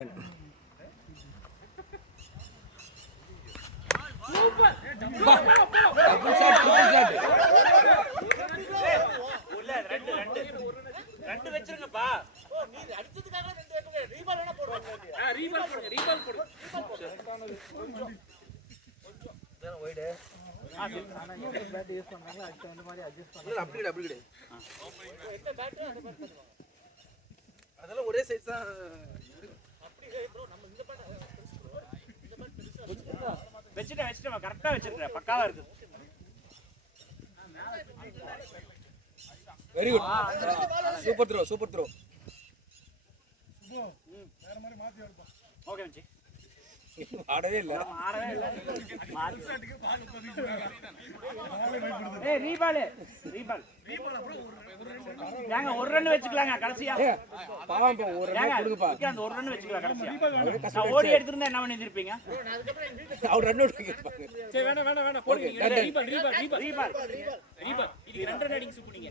ரெண்டு வெச்சிருங்கப்பா. நீ அடிச்சதுக்காக ரெண்டு வெட்டுங்க. ரீபால் வேணா போடுங்க. ரீபால் போடுங்க. ரீபால் போடுங்க. கொஞ்சம் கொஞ்சம் வைட். ஆனா இந்த பேட் யூஸ் பண்ணாங்க. அதுக்கு அந்த மாதிரி அட்ஜஸ்ட் பண்ணி. இல்ல அப்படி கிடையாது. என்ன பேட் அந்த பேட் பண்ணுங்க. அதெல்லாம் ஒரே சைஸ் தான். அப்படி ப்ரோ நம்ம இந்த பேட் இந்த பேட் பெருசா வெச்சிட்டேன் கரெக்ட்டா வெச்சிருக்கேன். பக்காவா இருக்கு. Very good. Super throw super throw. வேற மாதிரி மாத்தி வரப்பா. ஓகே மச்சி. ஆடவே இல்ல. மாத்தி பால் ஏய் ரீபால். ரீபால் ஏங்க ஒரு ரன் வெச்சுக்கலாங்க கடைசியா. பாவம் ஒரு ரன் கொடுங்கப்பா. அந்த ஒரு ரன் வெச்சுக்கலாம் கடைசியா. நான் ஓடி எடுத்துறதா என்ன பண்ணிருப்பீங்க? அவர் ரன் அவுட் பண்ணிருப்பாங்க. சரி வேணா போடுங்க. ரீபால் இது ரெண்டு ரன் அடிங்க சுப்புனீங்க.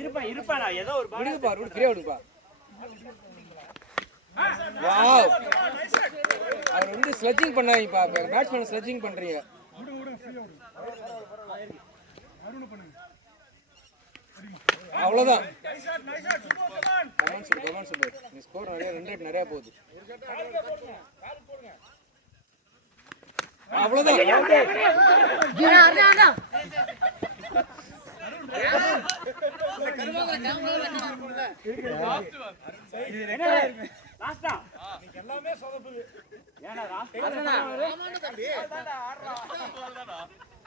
இருப்பா ஏதோ ஒரு பால் விடுங்கப்பா ஃப்ரீயா விடுங்கப்பா. வாவ் அவர் வந்து ஸ்லெட்ஜிங் பண்ணாங்கப்பா. பேட்ஸ்மேன் ஸ்லெட்ஜிங் பண்றீங்க. விடு ஃப்ரீயா விடு. அருண் பண்ணுங்க. அவ்வளவுதான். Nice shot Subho come on Subho. நீ ஸ்கோர் நிறைய ரன் ரேட் நிறைய போகுது. அவ்வளவுதான். லாஸ்டா நீங்க எல்லாமே சொதப்புது. ஏனா லாஸ்டா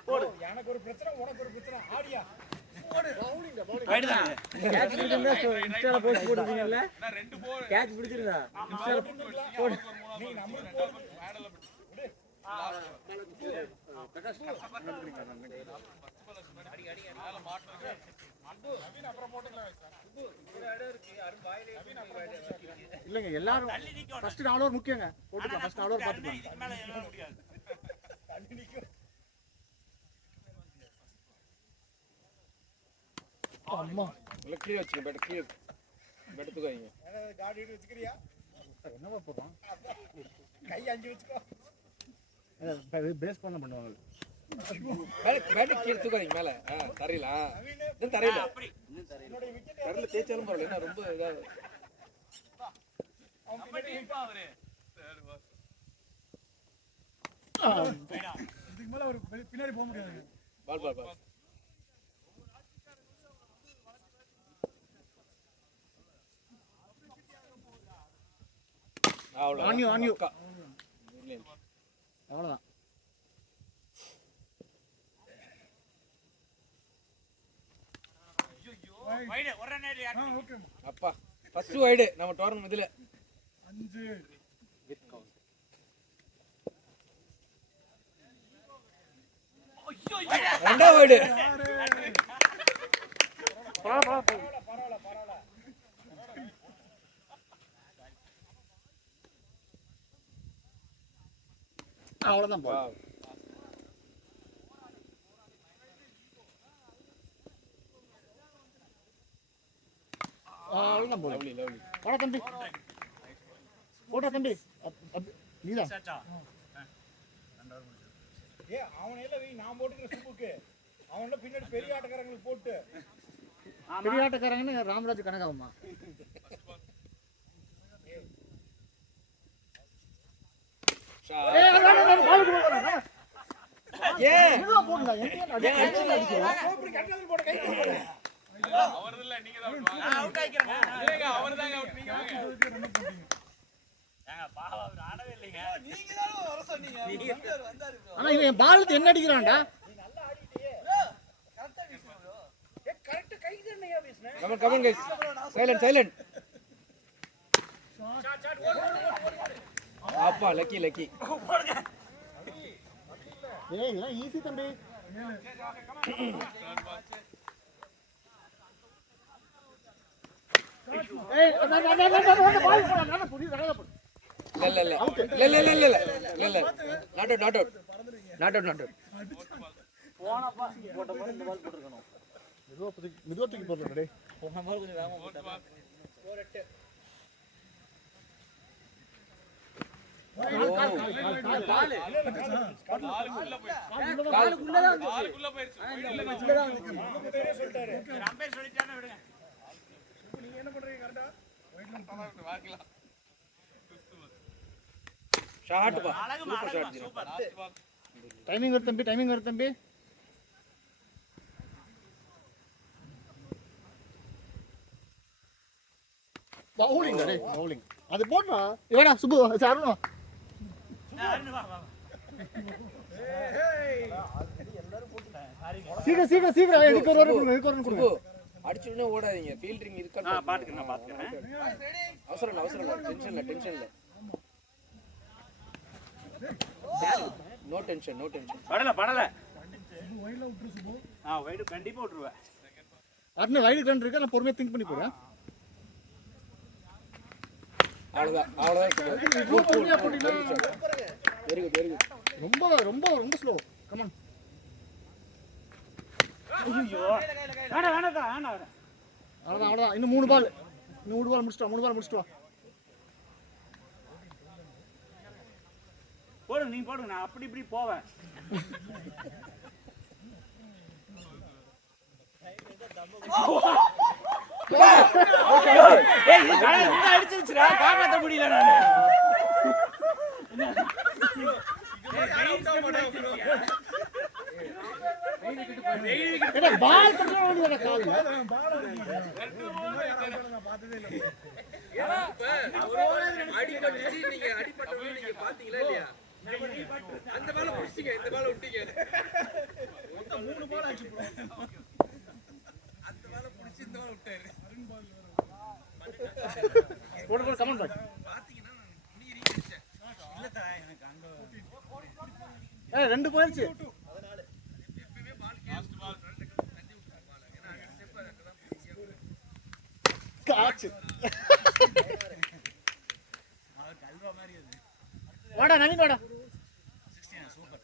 போடு. எனக்கு ஒரு பிரச்சனை உனக்கு ஒரு பிரச்சனை. ஆடியா போடு. பவுலிங் ரைட் தான். கேட்ச் பிடிச்சிருந்தா இன்ஸ்டால போஸ்ட் போடுவீங்கல்ல? நான் ரெண்டு போடு. கேட்ச் பிடிச்சிருந்தா இன்ஸ்டால போடு. நீ நம்ம போடு. விடு. இல்லங்க எல்லாரும் ஃபர்ஸ்ட் 4 ஓவர் முக்கியங்க. போட்டுக்கலாம். ஃபர்ஸ்ட் 4 ஓவர் பாத்துக்கலாம். இதுக்கு மேல என்னால முடியாது. தண்ணி நிக்கும். அம்மா இல்ல கீழ வச்சுங்க. பேட் கீழ பேட் தூக்குறீங்க. காடி வெச்சுக்கறியா? என்னவா போறோம்? கை அஞ்சு வெச்சுக்கோ. பேஸ் பண்ண பண்ணுவாங்க. பேட் கீழ தூக்குறீங்க மேல. தரையில. இது தரையில. தரையில தேய்ச்சாலும் பரவாயில்லை. என்ன ரொம்ப இதா இதுக்கு மேல ஒரு பின்னாடி போக முடியாது. பால் ஆன்யூ அவ்வளவுதான். வைட் ஒரு ரன் ஏறி. ஓகே அப்பா ஃபர்ஸ்ட் வைடு நம்ம டோர்னமென்ட் இதுல 5 வித் கவுண்ட். ரெண்டாவது வைடு. பரவாயில்ல. அவ்வளவுதான் போல. அவ்வளவுதான் போல. லவ்லி போடா தம்பி. போடா தம்பி. நீதான். அவனையில நான் போட்டுக்கிற சுப்புக்கு அவன்ல பின்னாடி பெரிய ஆட்டக்காரங்களுக்கு போட்டு பெரிய ஆட்டக்காரங்கன்னு ராமராஜ் கனகாவமா? ஏன் போடுடா. சோப்படி கட்டல போட கை போடு. அவர்தல்ல நீங்க தான் அவுட் ஆயிக்கிறங்க. இல்லங்க அவர்தாங்க அவுட். நீங்க வாங்க. ஏங்க பாவம் அவர் ஆடவே இல்லங்க. நீங்க தான் வர சொன்னீங்க. வந்தாரு ப்ரோ. ஆனா இவன் பாலுக்கு என்ன அடிக்குறான்டா? நீ நல்லா ஆடிட்டியே. கரெக்ட்டா வீசு ப்ரோ. கரெக்ட் கை தானயா வீசுனே. Come on guys. சைலண்ட். ஷாட் ஓடு. அப்பா லக்கி. ஏய் இதெல்லாம் ஈஸி தம்பி. ஏய் பால் போடா. நான் புடி ரகல போடு. இல்ல நாட் அவுட் போனப்பா போட்ட மாதிரி இந்த பால் போட்டுக்கணும். ப்ரோ மெதுவா தூக்கி போடுறோம் டேய் போன மாதிரி கொஞ்சம் வேகமா போட்டா ஷாட் பா சூப்பர் ஷாட் டைமிங் வரு தம்பி பவுலிங் டேய் பவுலிங் அது போடுறா இவனா சுப்பு அருணா சீக்கிரம் எதுக்கு ஒரு ரன் கொடுங்க அடிச்ச உடனே ஓடாதீங்க ஃபீல்டிங் இருக்கா பாத்துக்கிறேன் அவசரம் டென்ஷன் இல்ல நோ டென்ஷன் படல வைடு கண்டிப்பா விட்டுருவேன் அருண் வைடு ரன் இருக்கு நான் பொறுமையா திங்க் பண்ணி போறேன் வெரி குட் ரொம்ப ஸ்லோ கம் ஆன் ஐயோ வேணாம் அவ்வளவுதான் இன்னும் 3 பால் முடிச்சிட்டு வா போடுங்க நான் அப்படி இப்படி போவேன் அடிச்சிருச்சுடா காப்பாற்ற முடியல நானு பால் பண்ற ஓடுற கால் அடிபட்டுச்சு நீங்க அடிபட்டவங்க நீங்க பாத்தீங்களா இல்லையா அந்த பால புடிச்சீங்க இந்த பால விட்டீங்க மொத்தம் 3 பால் ஆச்சு அந்த பால புடிச்சு இந்த பால விட்டாரு போடு கமெண்ட் பாய் பாத்தீங்கன்னா நீ ரீச் இல்ல தா எனக்கு அங்க ஏய் 2 போயிடுச்சு அதனால எப்பவே பால் லாஸ்ட் பால் தள்ளி விட்டாரு பால் ஏன்னா அடுத்த ஸ்டெப் அங்கதான் காச்சு அவர் கல்வா மாதிரி அது வாடா நவீன் வாடா 16 சூப்பர்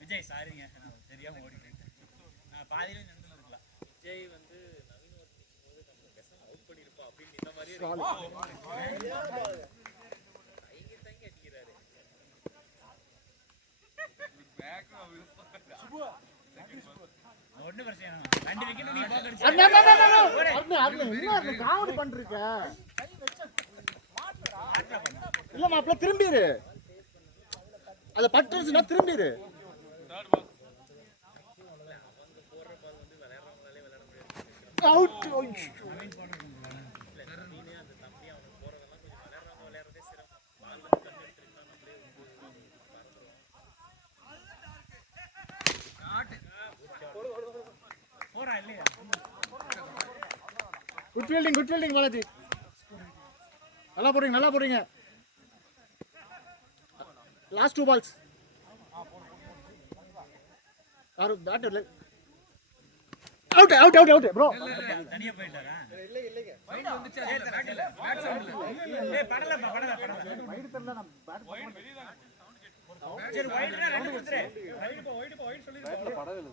விஜய் சாரிங்க நான் தெரியாம ஓடி போயிட்டேன் நான் பாதியில நடந்துல இருக்கலாம் விஜய் வந்து நவீன் போது நம்ம பெச அவுட் பண்ணிருப்போம் அப்படி இந்த மாதிரி தங்கி அடிக்கிறாரு பேக் சுபு ஒண்ணு பிரச்சனை இல்ல 2 விக்கெட் நீ பாக்க அடிச்சு அருண் என்ன காமெடி பண்றீங்க இல்ல மாப்ள திரும்பிரு அத பட்டுச்சுனா திரும்பிரு அவுட் குட் ஃபீல்டிங் பாலாஜி நல்லா போடுறீங்க லாஸ்ட் 2 பால்ஸ் யாரு பேட்டர் அவுட் ப்ரோ தனியா போயிட்டாரா இல்லங்க ஃபைட் வந்துச்சு பேட் சவுண்ட்ல ஏய் படல வைட் தெரியல நான் பேட் சரி வைட்னா 2 குத்துறே வைட் சொல்லி பேட்ல படவே இல்ல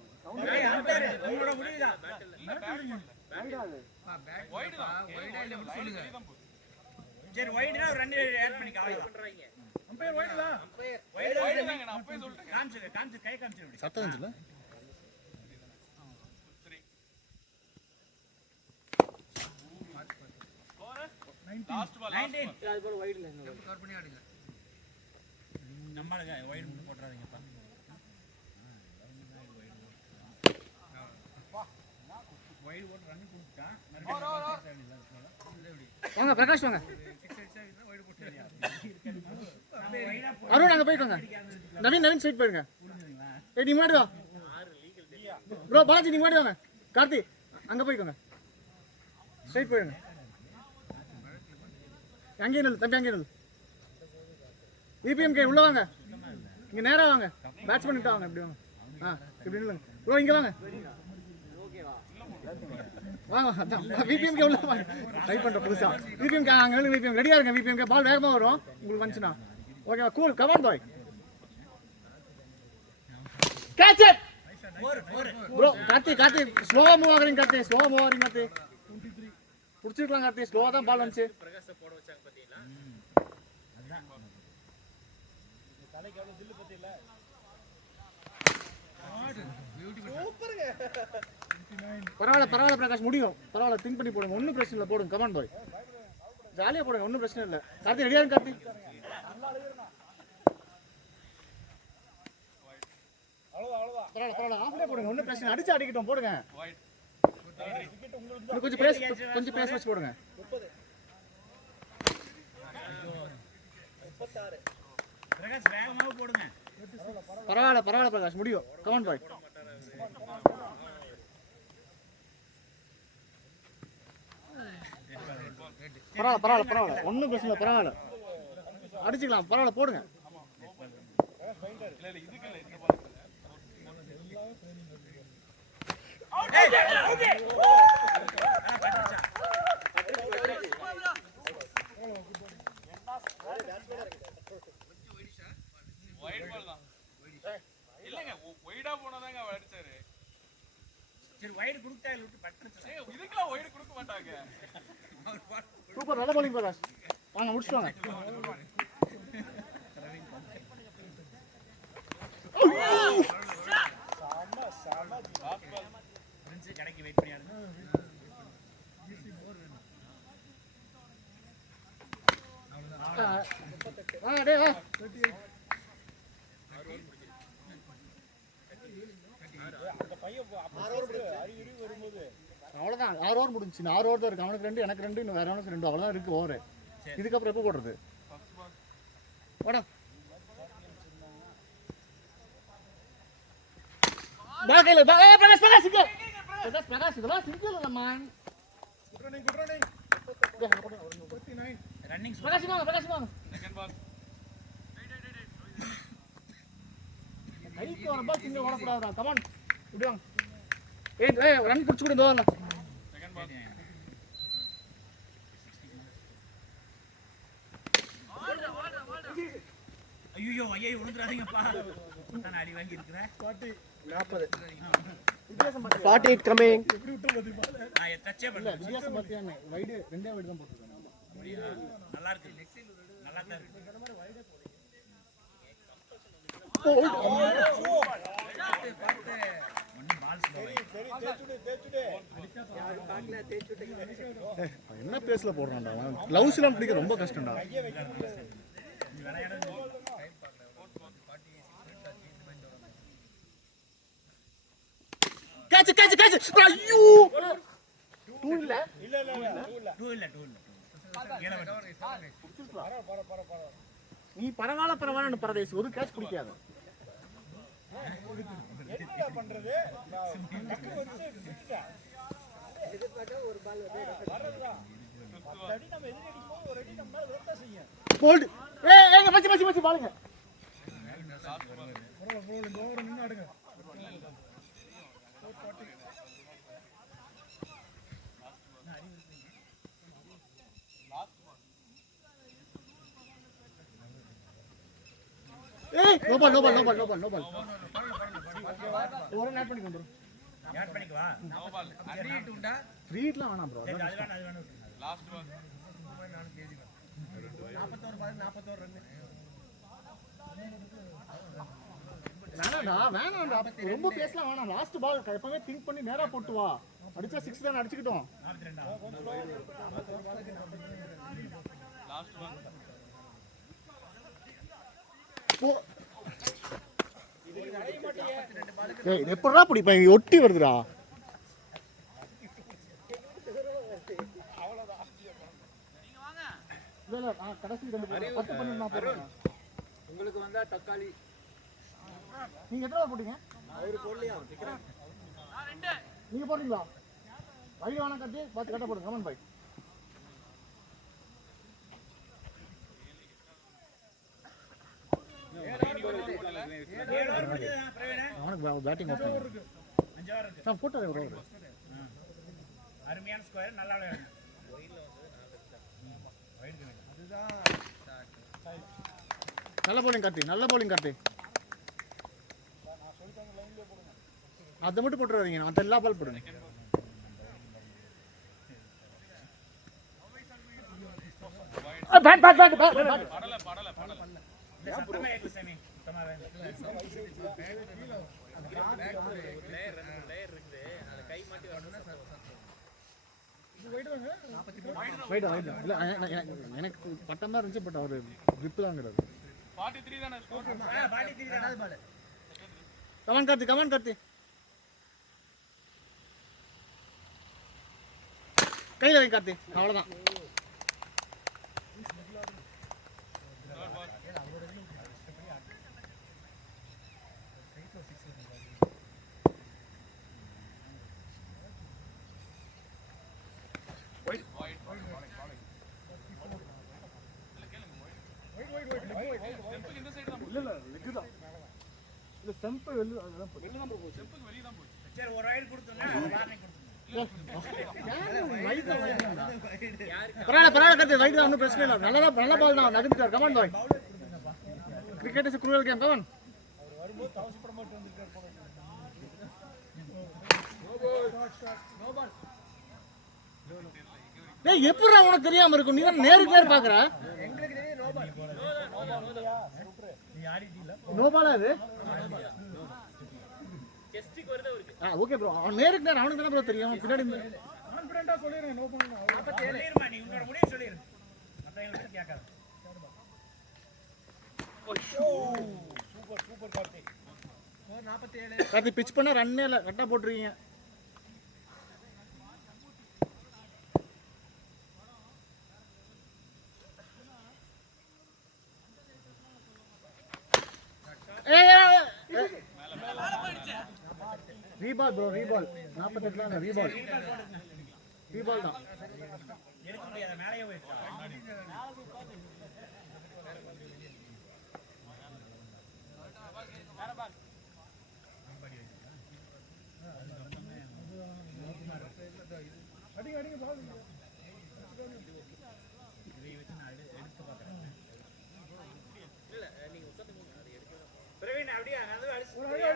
ஏய் அம்பையர் உங்களோட முடியுதா இல்ல பேட் வைட் இல்ல சொல்லுங்க சரி வைட்னா ஒரு 2 ஆட் பண்ணி காவல பண்றாங்க அம்பையர் வைட் தாங்க நான் அப்பவே சொல்றேன் காமிச்சு கை காமிச்சு அப்படி சத்தம் வந்துல லாஸ்ட் பால் 19 அது போல வைட் இல்ல கவர் பண்ணி ஆடுங்க நம்மளுக்கு வைட் மட்டும் போட்றாதீங்கப்பா வைட் ஓட் ரன் கொடுத்தா வாங்க பிரகாஷ் வாங்க அருண் அங்க போயிட்டு வாங்க நவீன் சைட் போயிருங்க ஏய் நீ மாடு வா ப்ரோ பாஜி நீ மாடு வாங்க கார்த்தி அங்க போய்க்கோங்க ஸ்ட்ரைட் போயிருங்க அங்கே நில்லு தம்பி அங்கே நில்லு விபிஎம்கே உள்ள வாங்க இங்க நேரா வாங்க பேட்ஸ்மேன் கிட்ட வாங்க இப்படி வாங்க இப்படி நில்லுங்க ப்ரோ இங்க வாங்க வாங்க விபிஎம்கே உள்ள வாங்க ட்ரை பண்ற புதுசா விபிஎம்கே அங்க நில்லு விபிஎம் ரெடியா இருங்க விபிஎம்கே பால் வேகமா வரும் உங்களுக்கு வந்துச்சுனா ஓகேவா cool come on boy catch it bro Karthi ஸ்லோவா மூவ் ஆகுறீங்க கார்த்தி புடிச்சிக்கலாம் கார்த்தி ஸ்லோவா தான் பால் வந்துச்சு பிரகாஷ் போட வச்சாங்க பாத்தீங்களா தலைக்கு எவ்வளவு தில்லு பத்தியில பரவாயில்ல பிரகாஷ் முடியும் பரவாயில்ல திங்க் பண்ணி போடுங்க ஒன்றும் பிரச்சனை இல்லை போடுங்க கமான் பாய் ஜாலியாக போடுங்க ஒன்றும் பிரச்சனை இல்லை கார்த்தி ரெடியா கார்த்தி பரவாயில்ல ஆஃப்லேயே போடுங்க ஒன்றும் பிரச்சனை அடிச்சு அடிக்கட்டும் போடுங்க கொஞ்சம் பேச வச்சு போடுங்க பரவாயில்ல பிரகாஷ் முடியும் கமான் பாய் பரவாயில்ல ஒன்றும் பிரச்சனை இல்லை பரவாயில்ல அடிச்சுக்கலாம் பரவாயில்ல போடுங்க இல்லங்க ஒய்டா போனதாங்க அவர் அடிச்சாரு சரி வைடு குடுத்தா இல்ல விட்டு பட்றச்சு இதுக்கெல்லாம் ஒய்டு கொடுக்க மாட்டாங்க சூப்பர் நல்ல bowling பிரகாஷ் வாங்க முடிச்சுவாங்க பிரின்ஸ் கடைக்கு வெயிட் பண்ணியாரு டேய் வா அவ்வளோதான் 6 ஓவர் முடிஞ்சுச்சு 6 ஓவர் தான் இருக்கு அவனுக்கு 2 எனக்கு 2 இன்னும் வேற அவனுக்கு 2 அவ்வளோதான் இருக்கு ஓவர் இதுக்கப்புறம் எப்போ போடுறது வாடா பாக்கல பிரகாஷ் இதெல்லாம் சிங்கிள் இல்லம்மா குட் ரன்னிங் பிரகாஷ் வாங்க செகண்ட் பால் கைக்கு வர பால் சிங்கிள் ஓடக்கூடாதுடா கமான் இப்படி வாங்க ஏய் ரன் புடிச்சு கூட தோல செகண்ட் பால் ஐயோ விழுந்துறாதீங்கப்பா நான் அடி வாங்கி இருக்கறேன் 48 கமிங் எப்படி விட்டு போகுது பால் நான் டச்சே பண்ணல வித்தியாசம் பார்த்தியானே வைடு ரெண்டே வைடு தான் போட்டுருக்காங்க நல்லா இருக்கு நல்லா தான் இருக்கு என்ன பேஸ்ல போடுறான்டா க்ளவுஸ் எல்லாம் பிடிக்க ரொம்ப கஷ்டம்டா கேட்ச் ஐயோ டூ இல்ல நீ பரவாயில்ல பரதேஷ் ஒரு கேட்ச் பிடிக்காத என்ன பண்றது டக்கு வந்து விட்டுட்டா ஒரு பால் வரதுடா அடி நம்ம எதிரடிக்கும் போது ஒரு அடி நம்ம மேல விழத்தா செய்யும் போல்ட் ஏய் மச்சி பாருங்க பரவாயில்ல இந்த ஓவர் நின்னு ஆடுங்க No ball. ஒரு நாட் பண்ணி கொண்டு ஆட் பண்ணிக்கவா நோ பால் அடிட்டு உண்டா ஃப்ரீ ஹிட்லாம் வேணாம் ப்ரோ அது வேணும் லாஸ்ட் பால் 41 பால் 41 ரன் வேணாம்டா ரொம்ப பேசலாம் வேணாம் லாஸ்ட் பால் எப்பவுமே திங்க் பண்ணி நேரா போட்டு வா அடிச்சா 6 தான் அடிச்சிட்டோம் 42 லாஸ்ட் பால் எப்படா பிடிப்பா இங்க ஒட்டி வருதுடா கடைசி 10 பண்ணி நான் போறேன் உங்களுக்கு வந்தா தக்காளி நீங்க எத்தனை போட்டீங்க அவரு போடலையா நீங்க போடுறீங்களா வழி வேணா கட்டி பார்த்து கட்ட போடுங்க கமன் பாய் அவனுக்கு பேட்டிங் ஓப்பன் 5 ஓவர் இருக்கு நான் போட்டதே ஒரு ஓவர் அருமையான ஸ்கொயர் நல்லா விளையாடுங்க அதுதான் நல்ல bowling கார்த்தி நான் சொல்லிட்டாங்க லைன்ல போடுங்க அதை மட்டும் போட்டுறாதீங்க, மற்ற எல்லா பால் போடுங்க. எனக்கு பட்டம் தான் இருந்துச்சு, பட் அவர் கிரிப் தாங்கிறது. கமான் கார்த்தி, கமான் கார்த்தி, கையில் வை கார்த்தி, அவ்வளோதான். பிரச்சனை இல்லை, நல்ல பால் தான் நகர்ந்துட்டார். Come on boy, cricket is cruel game. Come on. டேய் எப்படி உனக்கு தெரியாம இருக்கும்? நீ தான் நேருக்கு நேர் பாக்குற. நோ பாலா இது? ஓகே ப்ரோ, அவன் நேருக்கு நேர், அவனுக்கு தானே ப்ரோ தெரியும். பின்னாடி கான்ஃபிடென்ட்டா சொல்லிருங்க. நோ பண்ணு. 47 நீ உன்னோட முடிவு சொல்லிரு, மத்தவங்க கேட்காத. சூப்பர் கார்த்தி. 47 கார்த்தி பிட்ச் பண்ண ரன்னே இல்ல, கரெக்ட்டா போட்டுறீங்க. ரீபால் ப்ரோ, ரீபால் 48 தான் ரீபால். ரீபால் தான். எடுக்க முடியாத, மேலேயே போயிடுச்சு. அடிங்க பால். இதை வச்சு நான் எடுத்து பார்க்கறேன். இல்ல நீங்க உட்கார்ந்து அது எடுக்க. பிரவீன் அப்படியே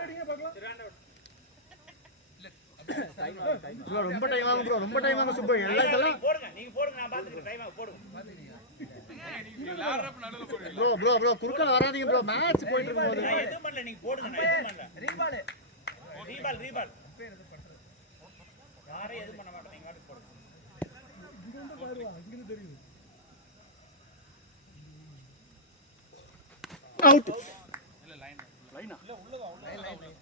அடிங்க பார்க்கலாம். ரொம்ப டைம் ஆகும் ப்ரோ, ரொம்ப டைம் ஆகும். சூப்பர், எல்லாத்தையும் போடுங்க, நீங்க போடுங்க, நான் பாத்துக்கிறேன். டைம் ஆகும், போடுங்க. நீங்க லாரப் நடுவுல போடுங்க. ப்ரோ குறுக்கல வராதீங்க ப்ரோ, மேட்ச் போயிட்டு இருக்கும்போது. நான் எதுவும் பண்ணல, நீங்க போடுங்க. நான் எதுவும் பண்ணல. ரீபால் யாரே எதுவும் பண்ண மாட்டேன், நீங்க வாட்டு போடுங்க. இங்க வந்து பாருவா, இங்க தெரியுது. அவுட். இல்ல லைனா இல்ல உள்ளதான் லைன்.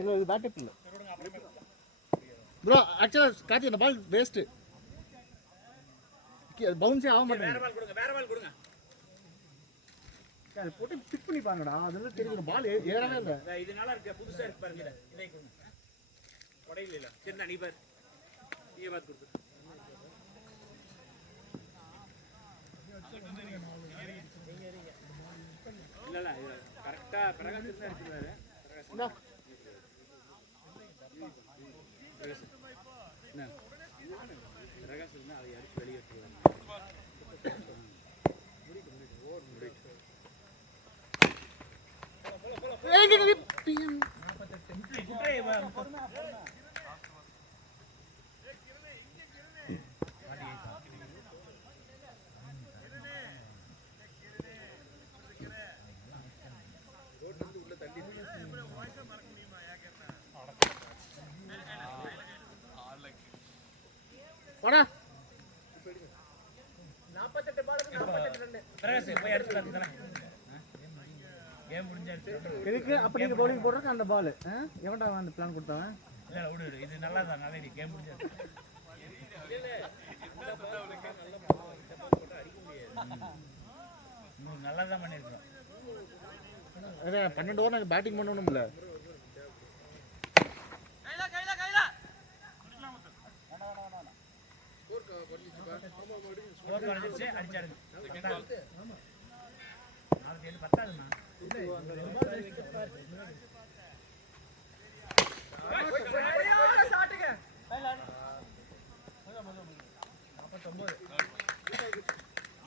இது பேட்டப் இல்ல ப்ரோ. ஆக்சுவலா காத்தி அந்த பால் வேஸ்ட், பவுன்ஸே ஆக மாட்டேங்குது. வேற பால் கொடுங்க. அது போட்டு பிக் பண்ணி பாருங்கடா, அதெல்லாம் தெரியுது. பால் ஏறவே இல்ல. இது நல்லா இருக்கு, புதுசா இருக்கு பாருங்க. இதை கொடுங்க. உடையில இல்ல. சரிடா, நீ பாரு, நீ பாத்து கொடுத்து. இல்ல கரெக்ட்டா பிரகாஷ் இருந்தா எடுத்துறாரு. பிரகாஷ் பிரகாஷ் இருந்தா அதை அடிச்சு வெளியே எடுத்துருவாங்க. வாடா 48 பாலுக்கு 48 ரன். பிரகாஷ் போய் அடிச்சு பாருங்க. கேம் முடிஞ்சிருச்சு. எதுக்கு அப்ப நீங்க பவுலிங் போடுறதுக்கு அந்த பால் எவன்டா அந்த பிளான் கொடுத்தவன்? இல்ல விடு, இது நல்லா தான், நல்லா இருக்கு. கேம் முடிஞ்சிருச்சு. இல்ல இந்த பந்தாவலுக்கு நல்ல போட்டு அடிக்க முடியாது. இன்னும் நல்லா தான் பண்ணிருக்கோம். அத 12 ஓவர் நாங்க பேட்டிங் பண்ணனும்ல. ஸ்கோர் குறைஞ்சிச்சு, அடிச்சாருங்க. ஆமா 47 பத்தாதுமா.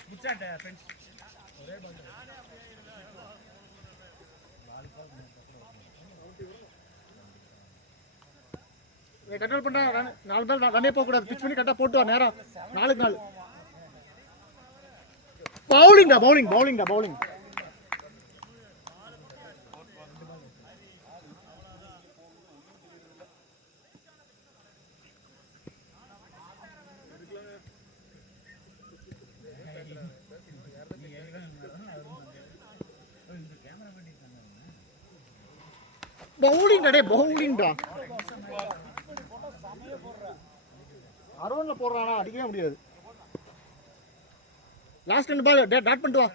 முச்சாட்ட ஃப்ரெண்ட்ஸ் ஒரே பால். கண்ட்ரோல் பண்ணா 4 பால் ரன்னே போக கூடாது. பிட்ச் பண்ணி கரெக்டா போட்டு வா நேரம் 4க்கு 4. பவுலிங்டா பவுலிங். பவுலிங்டா அரௌண்ட்ல போடுறானா அடிக்கவே முடியாது. லாஸ்ட் 2 பால் டாட் பண்ணிட்டு வா.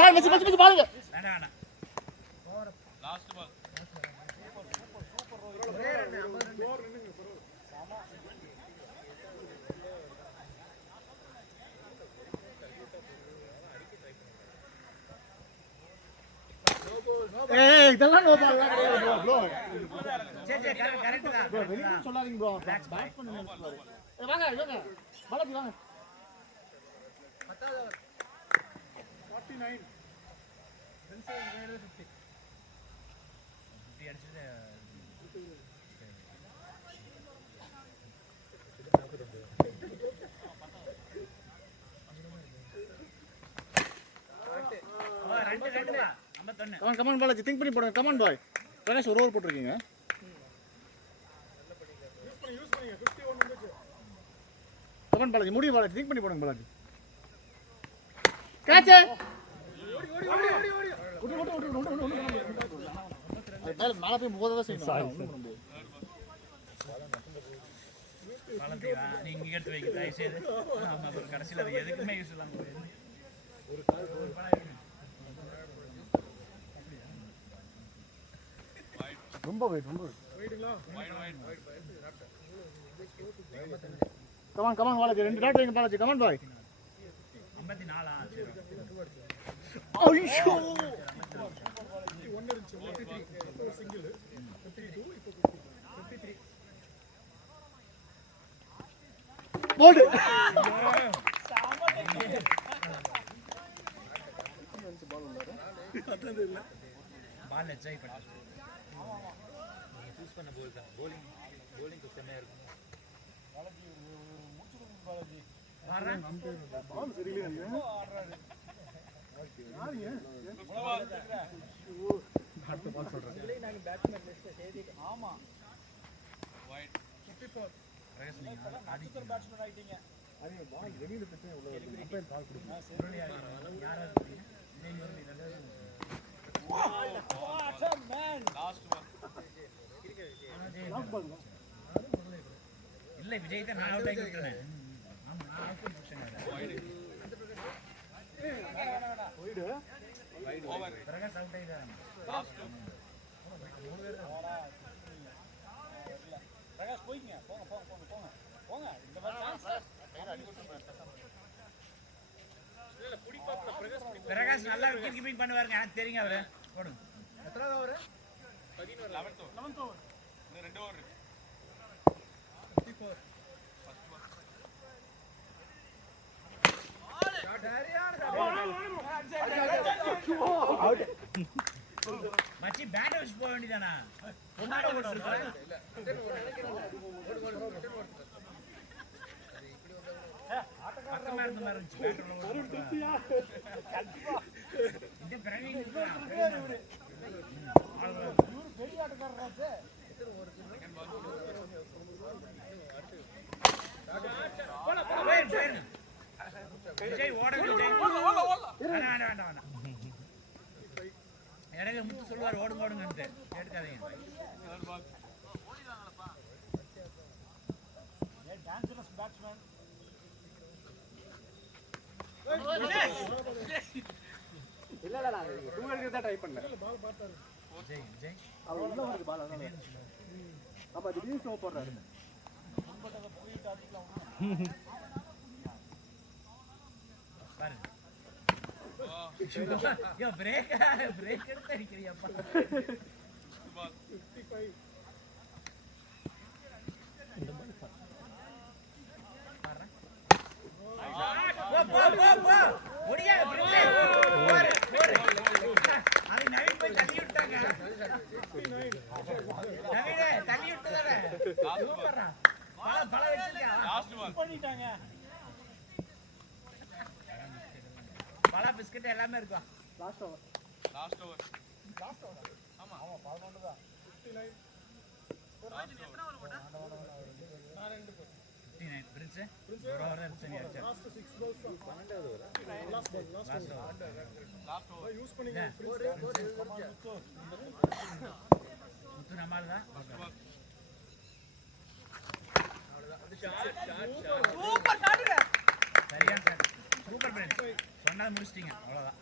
பால் மிஸ் பால் வேண்டாம் லாஸ்ட் பால் இதெல்லாம் நோ பால் கிடையாது ப்ரோ. சரி கரெக்ட் தான் ப்ரோ வெளிய சொல்லாதீங்க ப்ரோ. பேட் பண்ணுங்க. வாங்க பாலாஜி வாங்க. 49 கமான் பாலாஜி திங்க் பண்ணி போடுங்க. கமான் பாய் கணேஷ் ஒரு ஓவர் போட்டுருக்கீங்க. கமான் பாலாஜி முடிவு பாலாஜி திங்க் பண்ணி போடுங்க பாலாஜி. கேட்ச் மேல போய் போததான் செய்யணும். நீங்க எடுத்து வைக்க தயவு செய்து கடைசியில் அது எதுக்குமே யூஸ் இல்லாம ரொம்ப வெயிட் கமான் பாலாஜி 2 டாட் வைங்க பாலாஜி. கமான் பாய் 54 ஐயோ போடு பால் என்ஜாய் பண்ணு. சூஸ் பண்ண போல் தான் bowling செமையா இருக்கும். பால் சரியில்லை அடுத்த பால் சொல்றேன். ஆமா வைட் 54 சூப்பர் பேட்ஸ்மேன் ஆயிட்டீங்க. அது பால் வெளியில தட்டே உள்ள அப்ப பால் கொடுங்க. இல்ல விஜய் தான் நான் அவுட் ஆகி விட்டுறேன். ஆமா நான் out position wide over Prakash out ஆயிட்டான். லாஸ்ட் பிரகாஷ் போய்ங்க போங்க இந்த மாதிரி சான்ஸ் இல்ல குடிப்பாப்ல பிரகாஷ் நல்லா விக்கெட் கீப்பிங் பண்ணுவாருங்க. எனக்கு தெரியுங்க அவரு. போடுங்க. எத்தனாவது ஓவர்? 11th over. இன்னும் 2 ஓவர் இருக்கு. 54 ஃபர்ஸ்ட் பால் மச்சி பேட் வச்சு போக வேண்டியதானா? ஒன்னாட ஓடுறா இல்ல ஆட்டக்காரமா இருந்த மாதிரி இருந்துச்சு. பேட்டர்ல ஓடுறா இந்த பிரவீன் பெரிய ஆட்டக்காரராச்சே. செகண்ட் பால் விஜய் ஓட விஜய் வேண்டாம் எனக்கு முத்து சொல்லுவார் ஓடுங்கன்ட்டு கேட்காதீங்க. டான்சரஸ் பேட்ஸ்மேன் இல்ல நான் தூங்கறதுக்கு தான் ட்ரை பண்ணேன். பால் பார்த்தாரு விஜய் அவர் உள்ள வந்து பால் அதான் அப்ப திடீர்னு ஸ்லோ போடுறாரு. பாரு யோ பிரேக் எடுத்து அடிக்கிறியாப்பா. 55 ஒடியா பண்ணிட்டாங்க. பலா பிஸ்கட் எல்லாமே இருக்கும். லாஸ்ட் ஓவர் ஆமா 11 தான் 59 59 பிரின்ஸ் ஒரு ஓவர் தான் சரி ஆச்சு. லாஸ்ட் 6 பால்ஸ் 12வது ஓவர் லாஸ்ட் ஓவர் யூஸ் பண்ணீங்க முத்து நம்மால் தான் சூப்பர் ஷாட்டுங்க. சரியா சார் சூப்பர் பிரின்ஸ் சொன்னதை முடிச்சிட்டீங்க அவ்வளோதான்.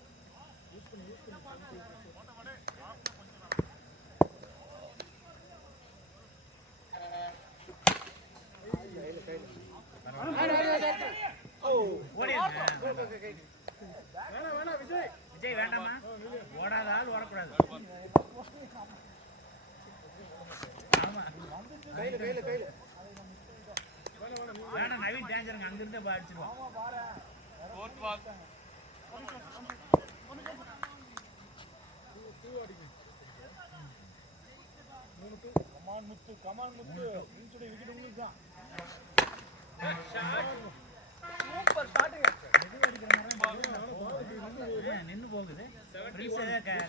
விஜய் வேண்டாமா ஓடாத ஆள் ஓடக்கூடாது. ஆமா வேணாம் நவீன் டேஞ்சருங்க அங்கிருந்தே அடிச்சிருவான். கமான் முத்து இன்சுடைய விக்கெட் உங்களுக்கு தான் சூப்பர் ஷாட்டுங்க. நின்னு போகுது பிரின்ஸ்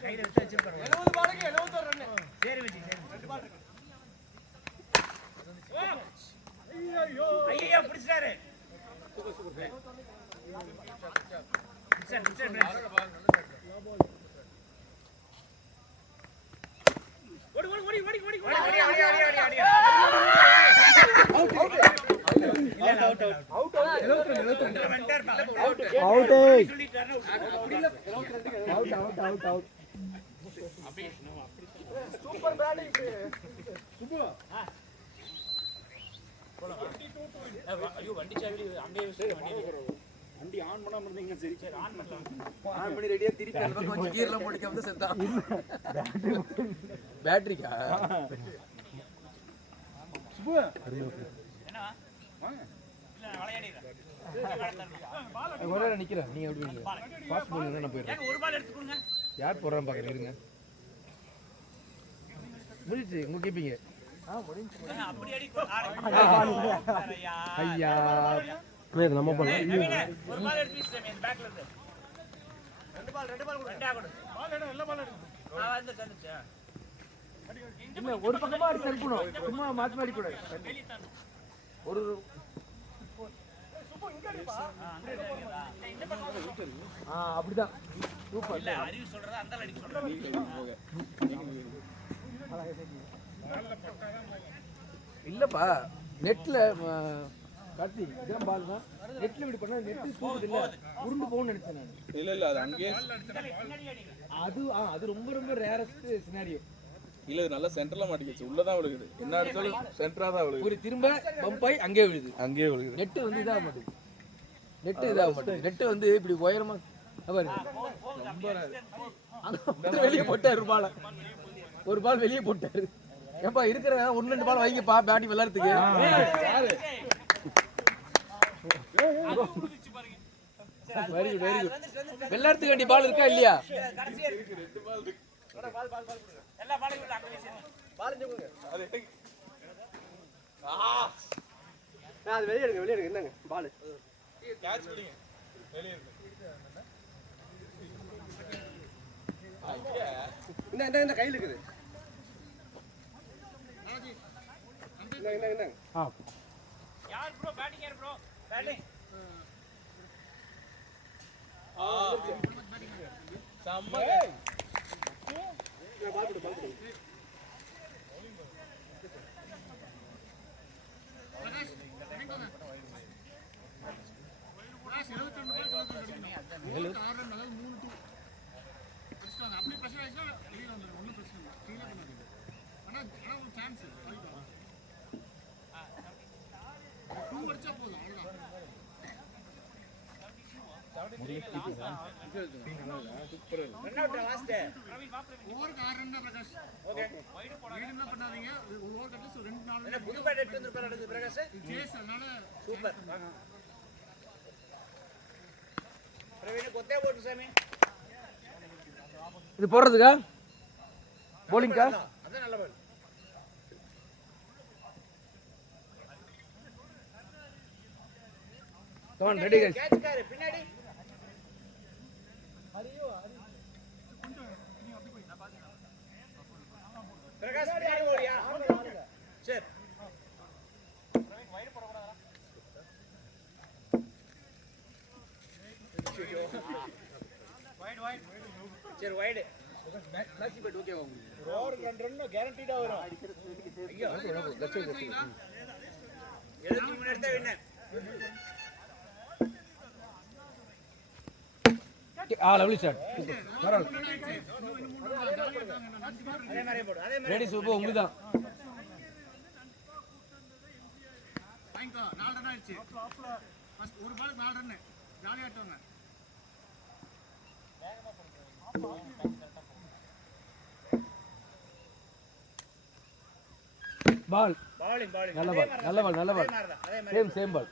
கையில வச்சு வச்சிருப்பாரு. 70 பாலுக்கு 71 ரன். சரி விஜய் சரி ரெண்டு பால் இருக்கு. ஐயோ பிடிச்சாரு. ஓடி ஓடி ஓடி ஓடி ஓடி ஓடி ஓடி ஓடி ஓடி out out out out super batting Subbu ஐயோ வண்டி சாவி அங்கேயே வண்டி ஆன் பண்ணாம இருந்தீங்க சரி சரி ஆன் பண்ணலாம். ஆன் பண்ணி ரெடியா திருப்பி அந்த பக்கம் கொஞ்சம் கீர்ல போட்டு வந்து செத்தான். பேட்டரிக்கா சுப்பு என்னவா இல்ல நான் விளையாடிறேன். ஒரே நிக்கிறேன். நீங்க எப்படி இல்ல பாஸ் பண்ணுங்க நான் போயிடுறேன். ஏங்க ஒரு பால் எடுத்துக்கோங்க. யார் போறான்னு பாக்குறேன் இருங்க. முடிச்சு உங்க கீப்பிங்க. அப்படி அடி ஐயா மேல நம்ம போலாம். ஒரு பால் எடுத்து வீசுறேன் இந்த பேக்ல இருந்து. ரெண்டு பால் ரெண்டா கொடு. பால் எடு எல்லா பால் எடு வந்து தந்துச்சா இல்ல ஒரு பக்கமா அடி செல்பணும். சும்மா மாத்தி மாத்தி கூட ஒரு சுப்பு இங்க அடிப்பா அப்படிதான் சூப்பர். இல்ல அறிவு சொல்றது அந்த அடி சொல்றது. இல்லப்பா நெட்ல கார்த்தி இதான் பால் தான். நெட்ல இப்படி பண்ணா நெட் போகுது இல்ல உருண்டு போகும்னு நினைச்சேன் நான். இல்ல அது அங்கேயே அது ரொம்ப ரொம்ப ரேரஸ்ட் சினாரியோ. இல்ல இது நல்லா சென்டர்ல மாட்டிக்கிச்சு உள்ளதான் விழுகுது. என்ன அடிச்சாலும் சென்டரா தான் விழுகுது. ஒரு திரும்ப பம்பாய் அங்கே விழுது. அங்கேயே விழுகுது. நெட் வந்து இதாக மாட்டேங்குது. நெட் வந்து இப்படி உயரமா பாருங்க. வெளியே போட்டாரு பால. ஒரு பால் வெளியே போட்டாரு. ஏப்பா இருக்கிற 1-2 பால் வைங்கப்பா பேட்டிங் விளையாடுறதுக்கு. Very good very good. விளையாடுறதுக்கு வேண்டிய பால் இருக்கா இல்லையா? எல்லா பாலையும் அங்க வீசுங்க. பால் ஜெகுங்க. அது வெளிய எடுங்க என்னங்க பால் கேட்ச் பிடிங்க. வெளிய இருக்கு. இந்த கையில இருக்குது. என்ன யார் ப்ரோ பேட்டிங் யார் ப்ரோ பேட்டிங் செம்ம பால் போடு இது போடுறதுக்கா போலிங்கா Come on, ready guys. Catch car பின்னாடி பிரகாஷ் பின்னாடி ஓடியா சரி சரி வைடு ஓவர் ரன் கேரண்டீடா வரும் ஐயோ 73 எடுத்தா வின்னர் Lovely shot. Super. அதே மாதிரி போடு அதே மாதிரி Ready super உங்களுக்கு தான். வாங்கிக்கோ 4 ரன் ஆயிடுச்சு ஃபர்ஸ்ட் ஒரு பாலுக்கு 4 ரன் ஜாலியா ஆட்டுவாங்க Ball. bowling நல்ல பால் நல்ல பால் நல்ல பால் அதே மாதிரி சேம் பால்.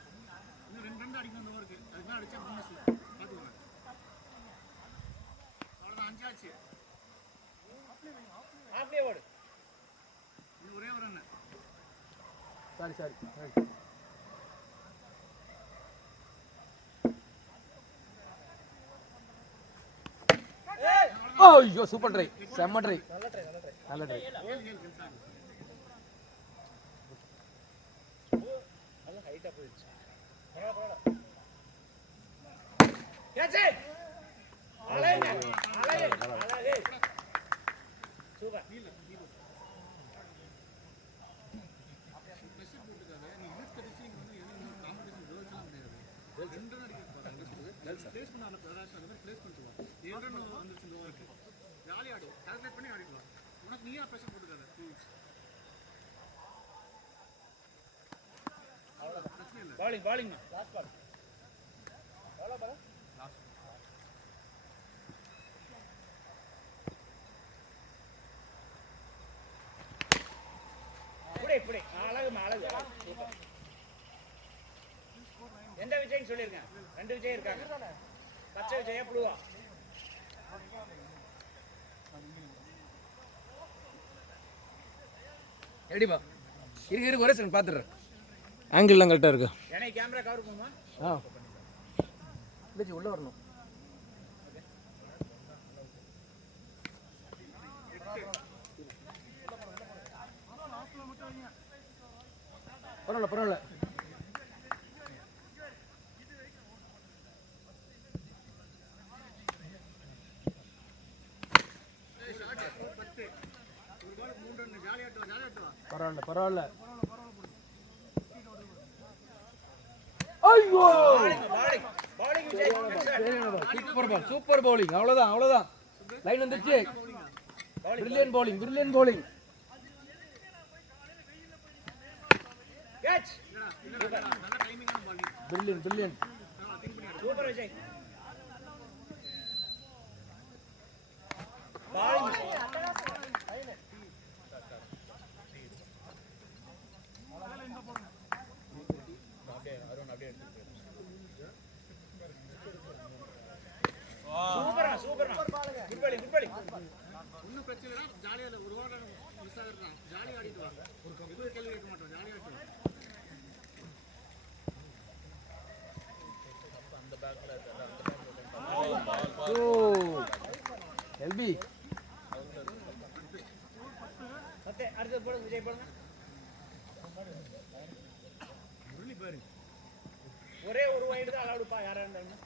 இன்னும் 2 ரன் அடிக்கணும் அந்த ஓவருக்கு அதுக்கு அடிச்சா போனஸ் பாத்துக்கோங்க அவ்வளவுதான் 5 ஆச்சு ஆஃப்லயே ஓடு இன்னும் ஒரே ஒரு ரன் சாரி ஐயோ சூப்பர் ட்ரை செம்ம ட்ரை நல்ல ட்ரை நல்ல ஹைட்டா போயிடுச்சு கேட்ச் அழகு சூப்பர் bowling last ball எவ்வளவு பால் இப்படி அழகு சூப்பர் எந்த விஜய்னு சொல்லிருக்கேன் 2 விஜய் இருக்காங்க பச்சை விஜயா புழுவா எப்படிப்பா இருக்கு ஒரே செகண்ட் பாத்துறேன் ஆங்கிள்லாம் கரெக்டா இருக்கு ஏன்னா கேமரா கவர் பண்ணுமா இல்ல உள்ள வரணும் பரவாயில்ல பரவாயில்ல ஐயோ bowling விஜய் சூப்பர் பவுலிங் அவ்வளவுதான் லைன் வந்துச்சு brilliant bowling catch brilliant super Vijay bowling super good bowling ஒன்னும் பிரச்சனை இல்ல ஜாலியா ஒரு ஓவர் மிஸ் ஆகுறான் ஜாலியா ஆடிட்டு வாங்க ஒரு கேள்வி கேட்க மாட்டோம் ஜாலியா ஆடிட்டு எல்பி சத்தே அடுத்து போடுங்க விஜய் போடுங்க ஒரே ஒரு வைடு தான் அலௌடுப்பா யாரா இருந்தாலும்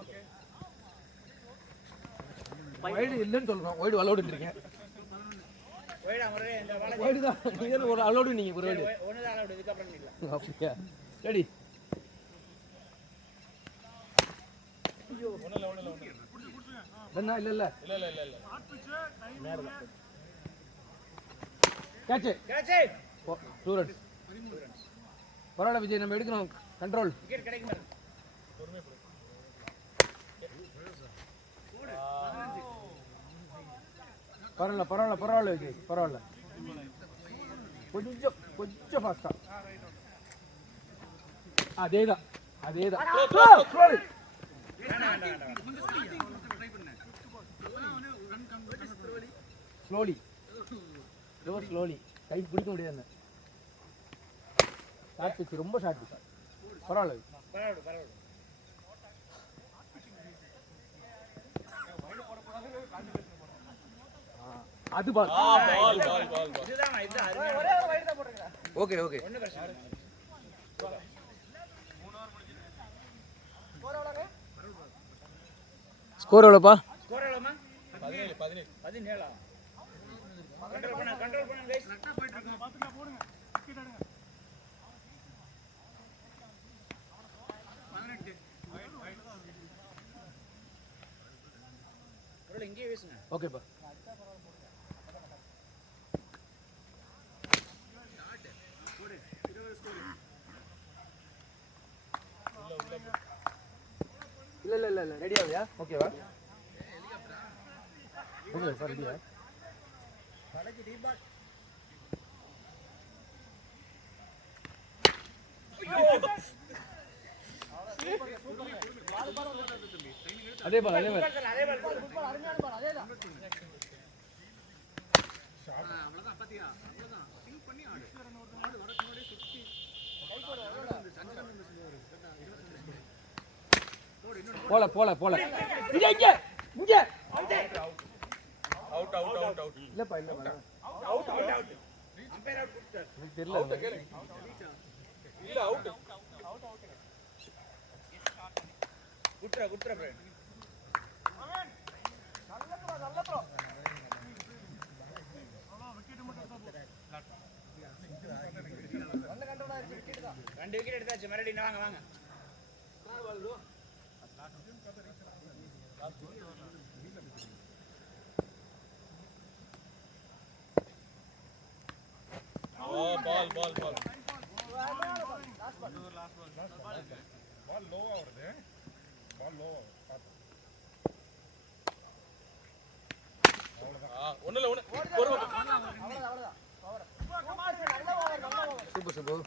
ஓகே வைடு இல்லன்னு சொல்றோம் வைடு அலௌடுன்றீங்க வைடு அமரே இந்த வாளை வைடு தான் நீங்க ஒரு அலௌடு நீங்க ஒரு வைடு ஒன்னு தான் அலௌடு இதுக்கு அப்புறம் இல்ல அப்படியே ரெடி இல்ல கேட்ச் டூ ரன்ஸ் பரவாயில்ல விஜய் நம்ம எடுக்கணும் கண்ட்ரோல் விக்கெட் கிடைக்கும் பரவாயில்ல விஜய் பரவாயில்ல கொஞ்சம் ஃபாஸ்டா அதேதான் ஸ்லோலி கை பிடிக்க முடியாது ஷார்ட் பிச் ரொம்ப ஷார்ட் பிச் பரவாயில்ல அது பால் இதுதான் இது ஒரே ஒரு வைட் தான் போட்டுருங்க. ஓகே ஓகே ஒண்ணு பிரச்சனை இல்லை. ஸ்கோர் எவ்வளோப்பா? ஸ்கோர் எவ்வளவுமா? 17 கண்ட்ரோல் பண்ணு guys. ஒரு இங்கேயே வீசுங்க. ஓகேப்பா. இல்ல ரெடி ஆகுயா? ஓகேவா? ஓகே சார் ரெடியா? அதே பால் அதே பால். அருமையான பால் அதேதான். போல போல போல இங்க இங்க இங்க அவுட் அவுட் அவுட் அவுட் இல்லப்பா இல்லப்பா அவுட் அம்பையர் அவுட் கொடுத்தார். எனக்கு தெரியல இல்ல அவுட் குட்ரா bro. நல்ல ப்ரோ. ரெண்டு விக்கெட் எடுத்தாச்சு. மறுபடியும் வாங்க வாங்க. பால் பால் பால் ஒண்ணு இல்ல ஒண்ணு ஒரு சூப்பர் சூப்பர்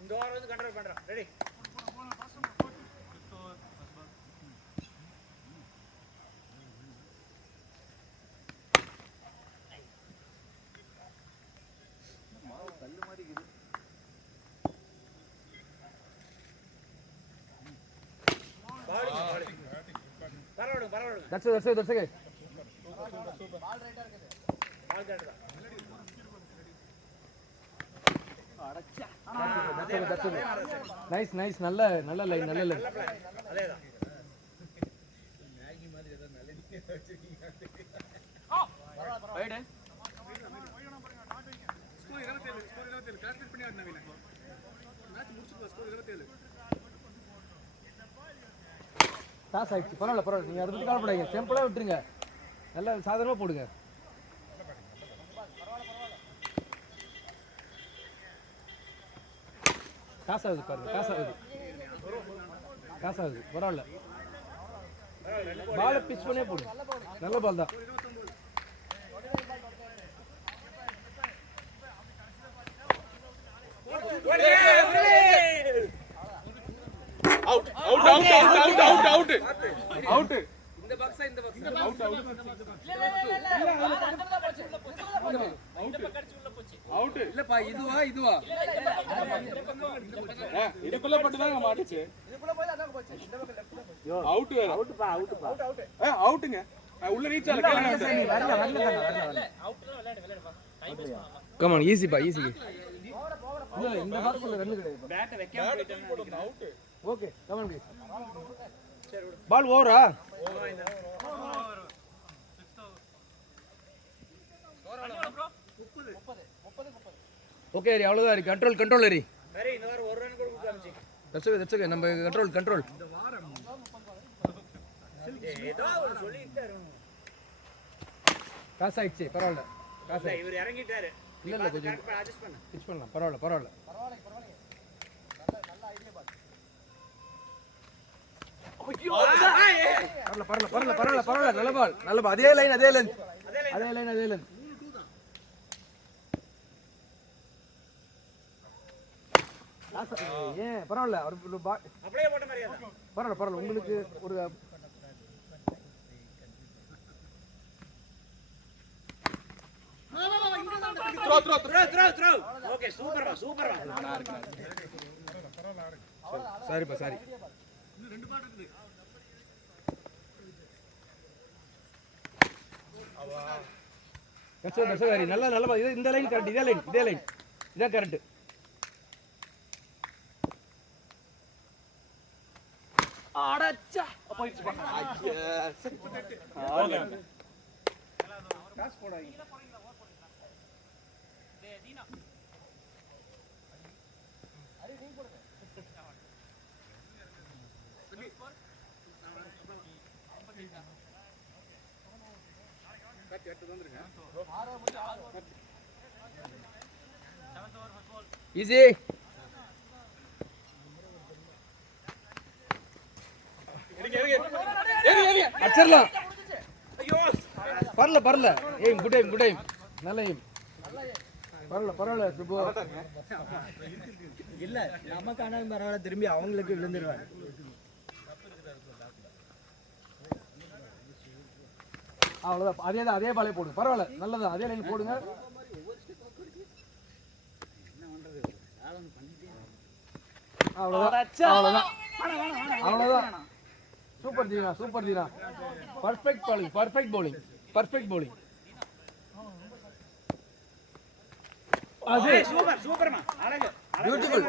இந்த ஓவர் வந்து கண்ட்ரோல் பண்றோம். ரெடி? பரவாயில்லை. that's okay பால் ரைட்டா இருக்குது. பால் கரெக்ட் தான். நைஸ் நைஸ் நல்ல நல்ல லைன் நல்ல லைன் அதேதான். ரைட் டாஸ் ஆயிடுச்சு பரவாயில்ல நீங்க அதை பத்தி கவலைப்படாதீங்க சிம்பிளா விட்டுருங்க நல்லா சாதாரணமா போடுங்க காசாகுது பாருங்க காசாகுது பரவாயில்ல பாலை பிச் பண்ணே போடு நல்ல பால் தான் out out out out out out out இந்த பாக்ஸா இந்த பாக்ஸா அவுட் அவுட் அவுட் இல்லப்பா இதுவா இதுக்குள்ள பட்டு தான் மாட்டிச்சு இதுக்குள்ள போய் அதான் போச்சு. இந்த பக்கம் லெஃப்ட். அவுட் அவுட்பா அவுட்டுங்க உள்ள ரீச் ஆகல வரல கம் ஆன் ஈஸி இல்ல இந்த பாக்ஸ்ல ரன் கிடையாது பேட்டை வைக்காம போயிட்டானே. Out okay come on ball ஓவரா ஓகே ஹரி அவ்வளவுதான் ஹரி கண்ட்ரோல் ஹரி சரி இந்த வாரம் ஒரு ரன் கூட கொடுக்காமச்சி. தட்ஸ் ஓகே நம்ம கண்ட்ரோல் ஏதோ ஒரு சொல்லிட்டாரு. காசு ஆயிடுச்சு பரவாயில்ல காசு இவர் இறங்கிட்டாரு. இல்ல கொஞ்சம் அட்ஜஸ்ட் பண்ணு. பிச் பண்ணலாம் பரவாயில்ல பரவாயில்ல நல்ல பால் அதே லைன் ஏன் பரவாயில்ல அப்படியே போட்ட மாதிரியா தான். பரவாயில்ல உங்களுக்கு ஒரு த்ரோ ஓகே சூப்பர்வா சாரிப்பா சாரி நல்லா நல்லா இந்த லைன் கரெக்ட் இதே லைன் இதான் கரெக்ட் அடச்சா போயிடுச்சு ஓகே காசு போடாதீங்க. ஈஸி அடிச்சிடலாம் பரல ஏய் குட் டைம் நல்ல ஏம் பரவாயில்ல சுபோ இல்ல நமக்கான பரவாயில்ல திரும்பி அவங்களுக்கு விழுந்துருவாரு அவ்வளவுதான் அதே பாலே போடுங்க பரவாயில்ல நல்லதான் அதே லைன் போடுங்க அவ்வளவுதான் சூப்பர் தீனா பர்ஃபெக்ட் பவுலிங் அது சூப்பர்மா அழகு பியூட்டிஃபுல்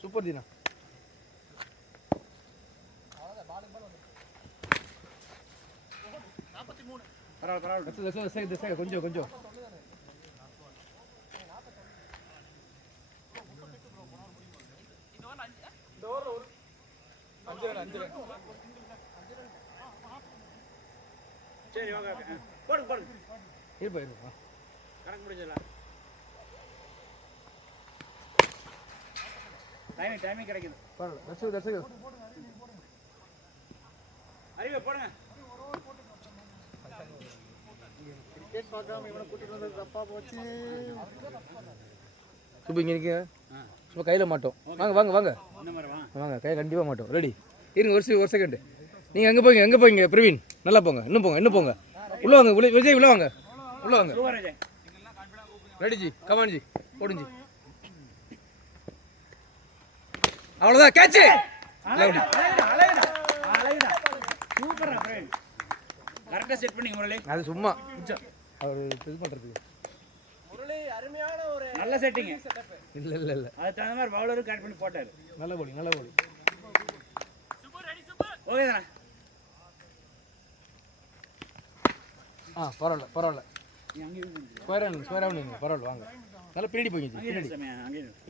சூப்பர் தீனா பரவாயில்ல கொஞ்சம் சரி ஓகே போடுங்க இருப்பா கணக்கு முடிஞ்சிடலாம் டைமிங் கிடைக்குது பரவாயில்ல அறிவை போடுங்க கிரிக்கெட் பார்க்காம இவனை கூட்டிட்டு வந்தது தப்பா போச்சு. சுப்பு இங்கே இருக்கீங்க சும்மா கையில் மாட்டோம் வாங்க இந்த மாதிரி வாங்க கையை கண்டிப்பாக மாட்டோம் ரெடி இருங்க ஒரு செகண்ட் நீங்கள் எங்கே போங்க பிரவீன் நல்லா போங்க இன்னும் போங்க உள்ள வாங்க விஜய் உள்ள வாங்க super Vijay ready G come on G போடுங்க ஜி அவ்வளோதான் கேட்ச் அழகுடா சூப்பர்ரா ஃப்ரெண்ட் கரெக்டா செட் பண்ணி முரளி அது சும்மா அவர் இது பண்ணுறதுக்கு முரளி அருமையான ஒரு நல்ல செட்டிங் இல்லை அதுக்கு தகுந்த மாதிரி பவுலரும் கட் பண்ணி போட்டாரு நல்ல போலிங் ஓகே தானே பரவாயில்ல ஸ்கொயர் ஆகணும் நீங்கள் பரவாயில்ல வாங்க நல்லா பின்னாடி போங்க ஜி பின்னாடி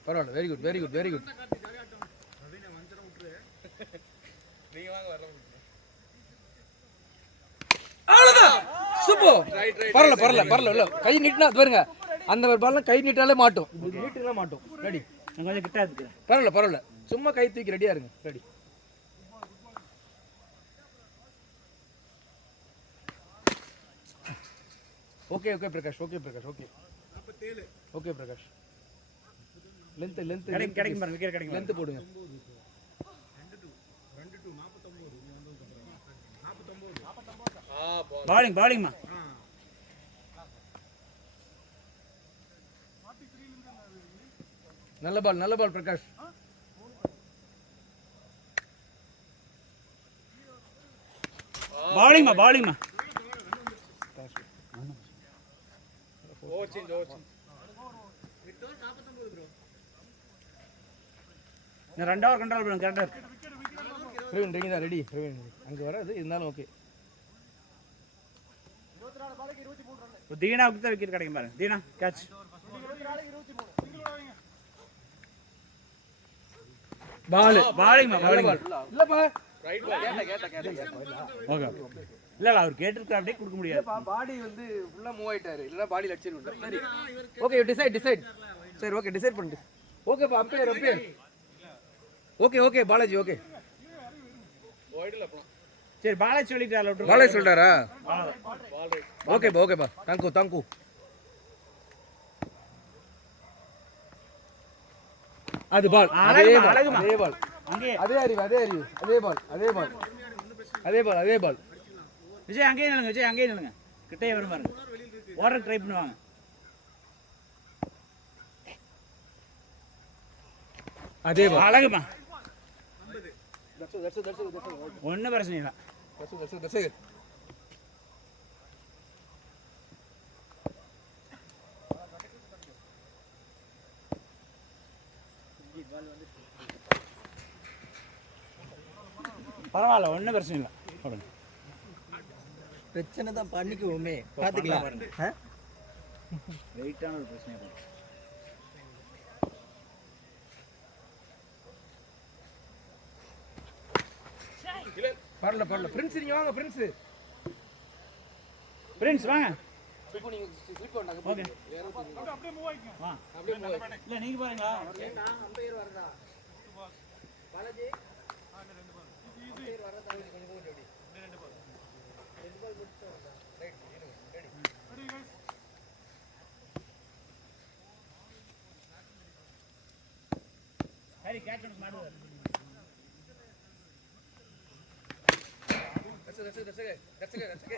பரவாயில்ல வெரி குட் அவ்வளோதான் சூப்பர் பரவாயில்ல இல்லை கை நீட்டினா பாருங்க அந்த ஒரு பால்லாம் கை நீட்டாலே மாட்டோம் நீட்டுலாம் மாட்டோம் ரெடி கொஞ்சம் கிட்ட இருக்கு பரவாயில்ல சும்மா கை தூக்கி ரெடியா இருங்க ready okay Prakash okay Prakash length கிடைக்கும் பாருங்க விக்கெட் கிடைக்கும் லென்த் போடுங்க பாலிங்மா நல்ல பால் பிரகாஷ் பாலிங்மா ரெண்டு ஓவர் கண்ட்ரோல் பண்ணுங்க கரெக்டா இருக்கு பிரவீன் ரெடி தான் ரெடி பிரவீன் அங்க வராது இருந்தாலும் ஓகே தீனாவுக்கு தான் விக்கெட் கிடைக்கும் பாருங்க தீனா கேட்ச் பாலிங்மா இல்லப்பா ஓகே இல்ல அவர் கேட்டிருக்க அப்படியே கொடுக்க முடியாது பாடி வந்து ஃபுல்லா மூவ் ஆயிட்டாரு இல்லனா பாடில அடிச்சிருவாரு சரி ஓகே டிசைட் சரி ஓகே டிசைட் பண்ணிட்டு ஓகேப்பா அம்பையர் ஓகே பாலாஜி ஓகே சரி பாலாஜி சொல்லிட்டாரு பாலாஜி சொல்றாரா ஓகேப்பா தாங்கு அது பால் அதே பால் அதே பால் விஜய் அங்கேயே நில்லுங்க கிட்டே வரும் பாருங்க ஓடுற ட்ரை பண்ணுவாங்க அதே பா அழகுமா that's it ஒன்றும் பிரச்சனை இல்லை that's it பரவாயில்ல ஒன்றும் பிரச்சனை இல்லை போடுங்க பிரச்சனை தான் பண்ணிக்குவோமே பார்த்துக்கலாம். வெயிட்டான ஒரு பிரச்சனை பரல பிரின்ஸ் நீங்க வாங்க பிரின்ஸ் வாங்க இப்போ நீங்க ஸ்லிப் பண்ணாங்க ஓகே அப்படியே மூவ் ஆயிக்கங்க வா அப்படியே மூவ் ஆயிக்கங்க இல்ல நீங்க பாருங்க ஏண்டா அம்பையர் வரதா பாலாஜி ரெண்டு பால் அம்பையர் வரதா கொஞ்சம் போடு அப்படி ரெண்டு பால் முடிச்சு right ready guys Hari catch பண்ணு மாடு that's it 56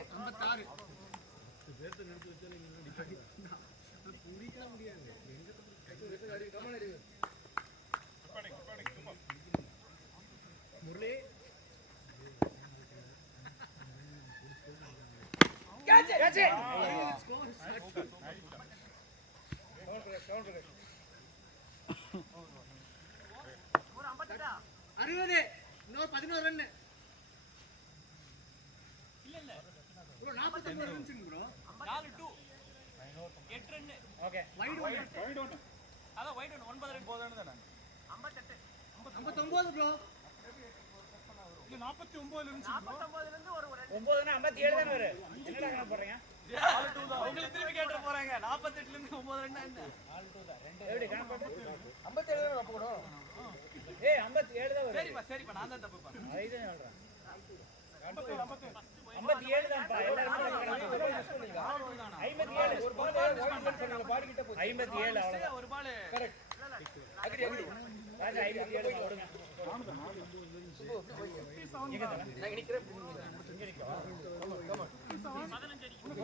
சேர்த்து நிறுத்தி வச்சாலே புடிக்க முடியாது எங்க அடி கமான் அடி முரளி catch it counter ஒரு 50 60 இன்னொரு 11 ரன் இல்ல bro 49 runs bro 4-2 8 run okay white one அத வைட் ஒன் 9 ரன் போதானே தான 58 59 bro இல்ல 49 ரன்ஸ் 49 ல இருந்து ஒரு 9 னா 57 தான வர என்னடா கணக்கு போறீங்க 4-2 தான் உங்களுக்கு திருப்பி கேட்ற போறாங்க 48 ல இருந்து 9 ரன் என்ன 4-2 தான் எப்படி கணக்கு போட்டு 57 தான தப்பு கூட ஏய் 57 தான் வர சரிப்பா நான் தான் தப்பு பண்ணேன் ஐதே சொல்றேன் 57 தான்ப்பா எல்லாரும் 57 ஒரு பால் வாங்கி சொன்னாங்க பாடி கிட்ட போய் 57 அவ்வளவுதான் ஒரு பால் கரெக்ட் அகடி ராஜா 57 போடுங்க நான் நிக்கிறேன்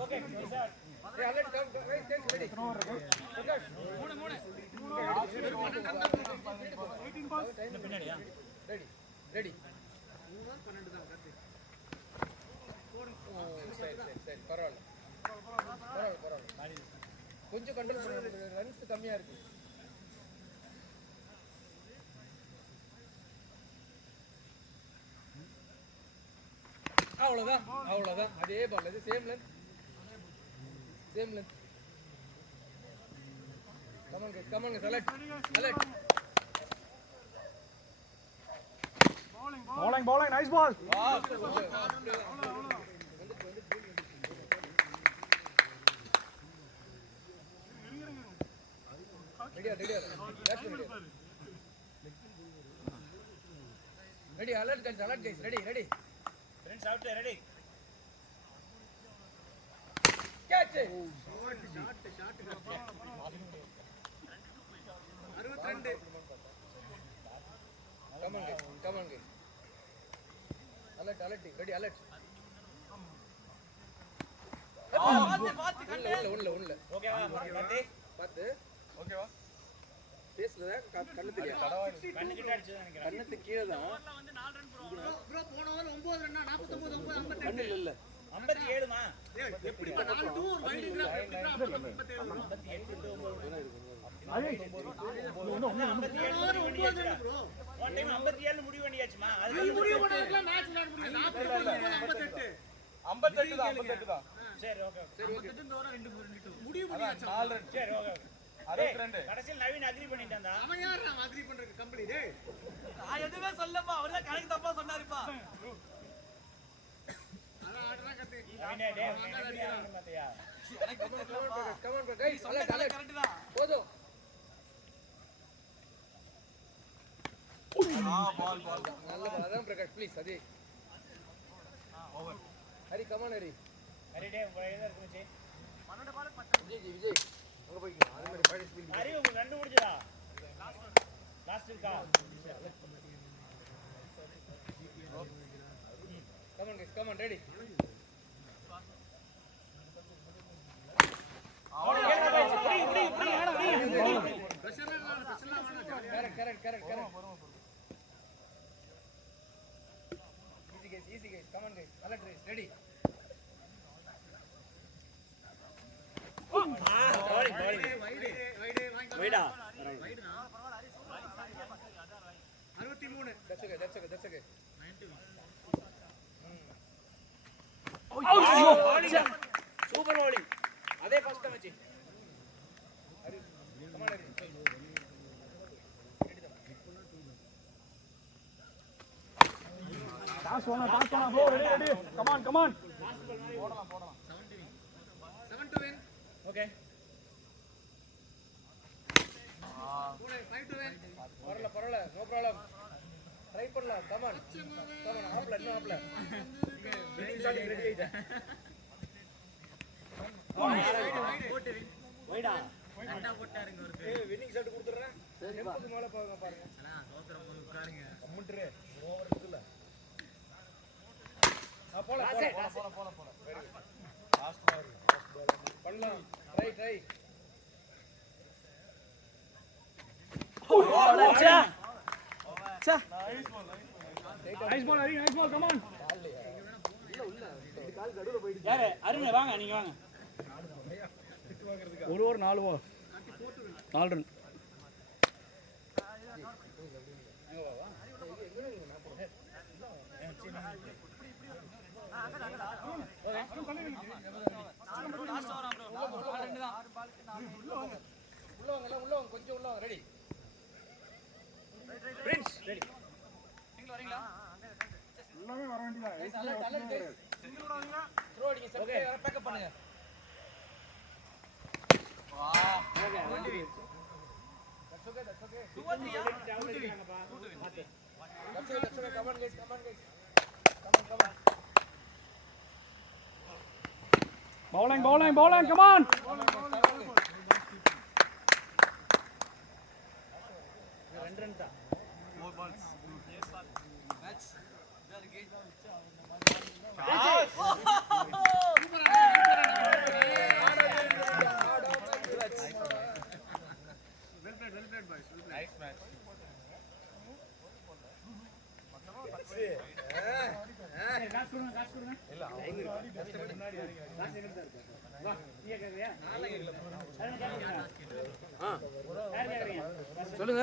ஓகே சார் ஏய் alert come right take ready Prakash 3 18 பால் பின்னாடியா ரெடி 12 தான் சரி பரவாயில்ல கொஞ்சம் கண்ட்ரோல் பண்ணுங்க ரன்ஸ் கம்மியா இருக்கு அவ்வளவுதான் அதே பால் இது same length come on alert bowling nice ball ready alert guys ready friends out ready catch it 62 come on guys alert ready alert உள்ள ஓகேவா பாத்து ஓகேவா பேஸ்ல கண்ணு தெரியா கண்ணு கிட்ட அடிச்சது நினைக்கிறேன் கண்ணத்து கீழ தான் வந்து 4 ரன் ப்ரோ போன ஓவர் 9 ரன்னா 49 9 58 கண்ணு இல்ல 57 மா எப்படி 4-2 ஒரு வைடுங்கற 57 ப்ரோ ஒன் டைம் 57 முடிவு பண்ணியாச்சுமா அது முடிவு பண்ணதுல மேட்ச் விளையாட முடியும் 58 தான் சரி ஓகே 58 ஓவர் 2 முடிவு பண்ணியாச்சு 4 ரன் சரி ஓகே 62 கடைசில நவீன் அக்ரி பண்ணிட்டான்டா அவன் யார் நான் அக்ரி பண்றதுக்கு கம்பெனி டேய் நான் எதுமே சொல்லப்பா அவரே கணக்கு தப்பா சொன்னாருப்பா அத ஆடுறா கத்து நவீனே டேய் மாத்தியா கம் ஆன் गाइस கரெக்ட் தான் போதும் பால் நல்ல பால் அதான் பிரகாஷ் ப்ளீஸ் அதே over Hari come on Hari டேய் எங்க இருக்குச்சு 12 பால் 10 விஜய் அங்க போய்க்கலாம் அதே மாதிரி ஃபைனல் ஸ்பீட் ஹரி உங்களுக்கு ரெண்டு முடிஞ்சதா லாஸ்ட் இருக்கா come on ready pressure Easy guys, come on guys, நல்ல ட்ரேஸ், ready. வைடா 63. That's okay. Super bowling. அதே first match. Come on, Hari. Pass on, bro. Ready. Come on. போடலாம். 7 to win. Okay. 5 to win. பரவாயில்ல, no problem. Try பண்ணலாம். Come on. ஆப்ல இன்னும் ஆப்ல. winning shot ready ஆயிட்டா. வைடா winning shot கொடுத்துறேன். டெம்போக்கு மேல போங்க பாருங்க. கம்முட்றே. ஓவர் இருக்குல. போல. Very good. Fast ball. பண்ணலாம். Try. Nice ball, Hari. Nice ball. Come on. யாரு அருண் வாங்க நீங்க வாங்க. ஒரு ஓவர் 4 ஓவர் 4 ரன். உள்ள வாங்க கொஞ்சம் உள்ள வாங்க. ரெடி. Prince ready. எல்லாமே வர வேண்டியதா. த்ரோ அடிங்க சார். பேக்கப் பண்ணுங்க. That's okay. 2-3. That's okay. Come on guys. Come on. Bowling. Come on. சொல்லுங்க.